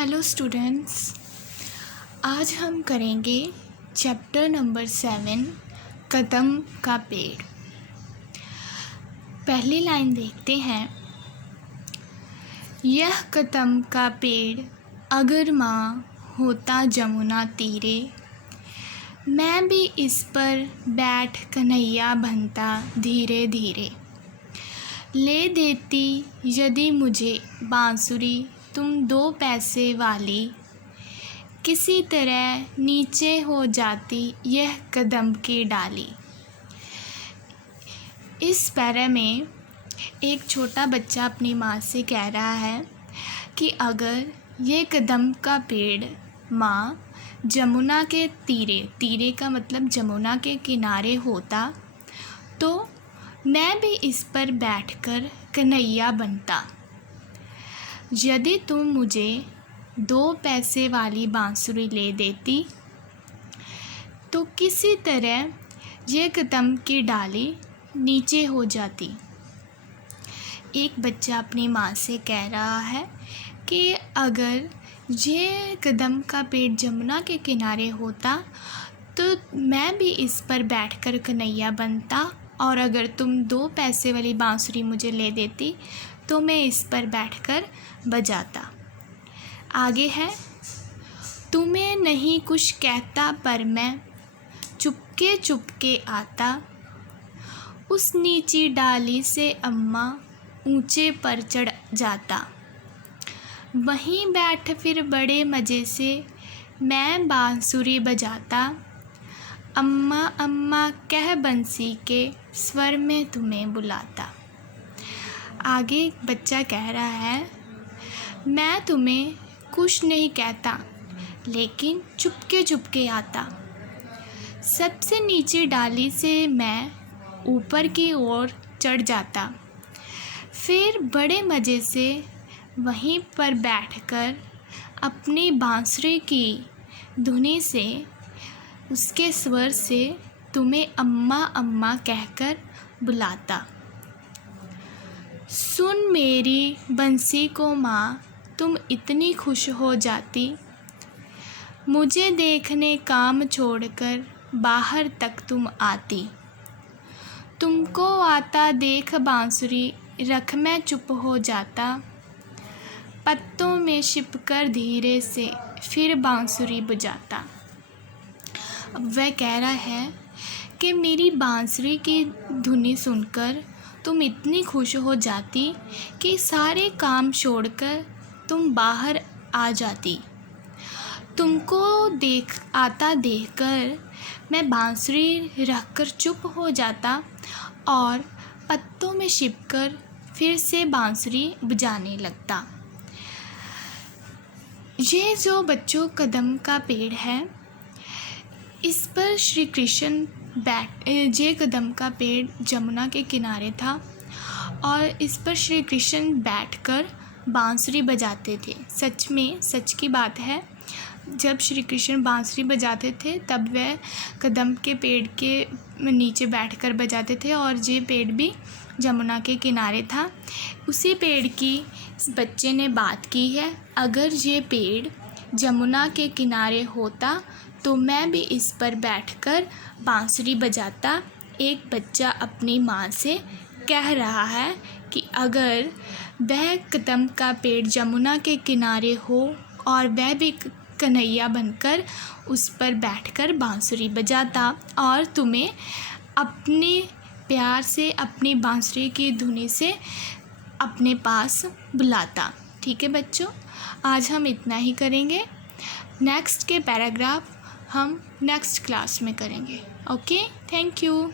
Hello students, आज हम करेंगे चैप्टर नंबर 7 कदम का पेड़। पहली लाइन देखते हैं। यह कदम का पेड़ अगर माँ होता जमुना तीरे, मैं भी इस पर बैठ कन्हैया बनता धीरे धीरे। ले देती यदि मुझे बांसुरी तुम 2 पैसे वाली, किसी तरह नीचे हो जाती यह कदम की डाली। इस पैरा में एक छोटा बच्चा अपनी माँ से कह रहा है कि अगर ये कदम का पेड़ माँ जमुना के तीरे का मतलब जमुना के किनारे होता तो मैं भी इस पर बैठकर कन्हैया बनता। यदि तुम मुझे 2 पैसे वाली बांसुरी ले देती तो किसी तरह ये कदम की डाली नीचे हो जाती। एक बच्चा अपनी माँ से कह रहा है कि अगर ये कदम का पेड़ जमुना के किनारे होता तो मैं भी इस पर बैठकर कन्हैया बनता, और अगर तुम 2 पैसे वाली बांसुरी मुझे ले देती तो मैं इस पर बैठकर बजाता। आगे है, तुम्हें नहीं कुछ कहता पर मैं चुपके चुपके आता, उस नीची डाली से अम्मा ऊंचे पर चढ़ जाता। वहीं बैठ फिर बड़े मज़े से मैं बांसुरी बजाता, अम्मा अम्मा कह बंसी के स्वर में तुम्हें बुलाता। आगे बच्चा कह रहा है, मैं तुम्हें कुछ नहीं कहता लेकिन चुपके चुपके आता, सबसे नीचे डाली से मैं ऊपर की ओर चढ़ जाता। फिर बड़े मज़े से वहीं पर बैठकर अपनी बांसुरी की धुनी से, उसके स्वर से तुम्हें अम्मा अम्मा कहकर बुलाता। सुन मेरी बंसी को माँ तुम इतनी खुश हो जाती, मुझे देखने काम छोड़कर बाहर तक तुम आती। तुमको आता देख बांसुरी रख मैं चुप हो जाता, पत्तों में छिपकर धीरे से फिर बांसुरी बजाता। अब वह कह रहा है कि मेरी बांसुरी की धुनी सुनकर तुम इतनी खुश हो जाती कि सारे काम छोड़कर तुम बाहर आ जाती। तुमको आता देखकर मैं बांसुरी रखकर चुप हो जाता और पत्तों में छिपकर फिर से बांसुरी बजाने लगता। ये जो बच्चों कदम का पेड़ है, इस पर श्री कृष्ण ये कदम का पेड़ जमुना के किनारे था और इस पर श्री कृष्ण बैठकर बांसुरी बजाते थे। सच में सच की बात है, जब श्री कृष्ण बांसुरी बजाते थे तब वह कदम के पेड़ के नीचे बैठकर बजाते थे और ये पेड़ भी जमुना के किनारे था। उसी पेड़ की इस बच्चे ने बात की है, अगर ये पेड़ जमुना के किनारे होता तो मैं भी इस पर बैठकर बांसुरी बजाता। एक बच्चा अपनी माँ से कह रहा है कि अगर वह कदम का पेड़ जमुना के किनारे हो और वह भी कन्हैया बनकर उस पर बैठकर बांसुरी बजाता और तुम्हें अपने प्यार से अपनी बांसुरी की धुनी से अपने पास बुलाता। ठीक है बच्चों, आज हम इतना ही करेंगे। नेक्स्ट के पैराग्राफ हम नेक्स्ट क्लास में करेंगे। Okay, thank you.